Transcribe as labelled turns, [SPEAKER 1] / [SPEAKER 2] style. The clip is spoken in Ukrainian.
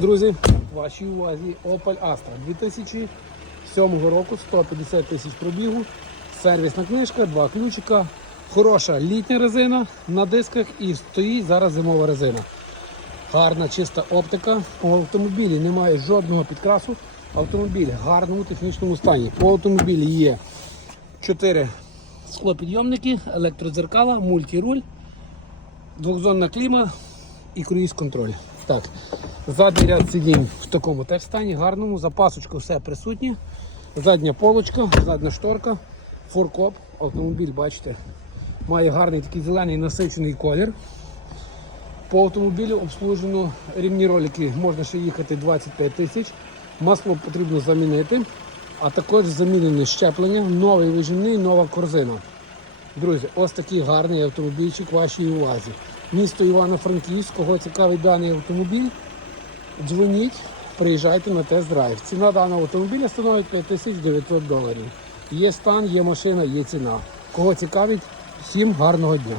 [SPEAKER 1] Друзі, вашій увазі Opel Astra 2007 року, 150 тисяч пробігу, сервісна книжка, два ключика, хороша літня резина на дисках і стоїть зараз зимова резина. Гарна чиста оптика. По автомобілі немає жодного підкрасу. Автомобіль в гарному технічному стані. По автомобілі є 4 склопідйомники, електродзеркала, мультируль, двохзонна кліма і круїз контроль. Так, задній ряд сидінь в такому теж стані, гарному, запасочку все присутнє. Задня полочка, задня шторка, форкоп. Автомобіль, бачите, має гарний такий зелений насичений колір. По автомобілю обслужено рівні ролики, можна ще їхати 25 тисяч. Масло потрібно замінити, а також замінені щеплення, новий вижимний, нова корзина. Друзі, ось такий гарний автомобільчик вашій увазі. Місто Івано-Франківськ, кого цікавий даний автомобіль, дзвоніть, приїжджайте на тест-драйв. Ціна даного автомобіля становить 5900 доларів. Є стан, є машина, є ціна. Кого цікавить, всім гарного дня.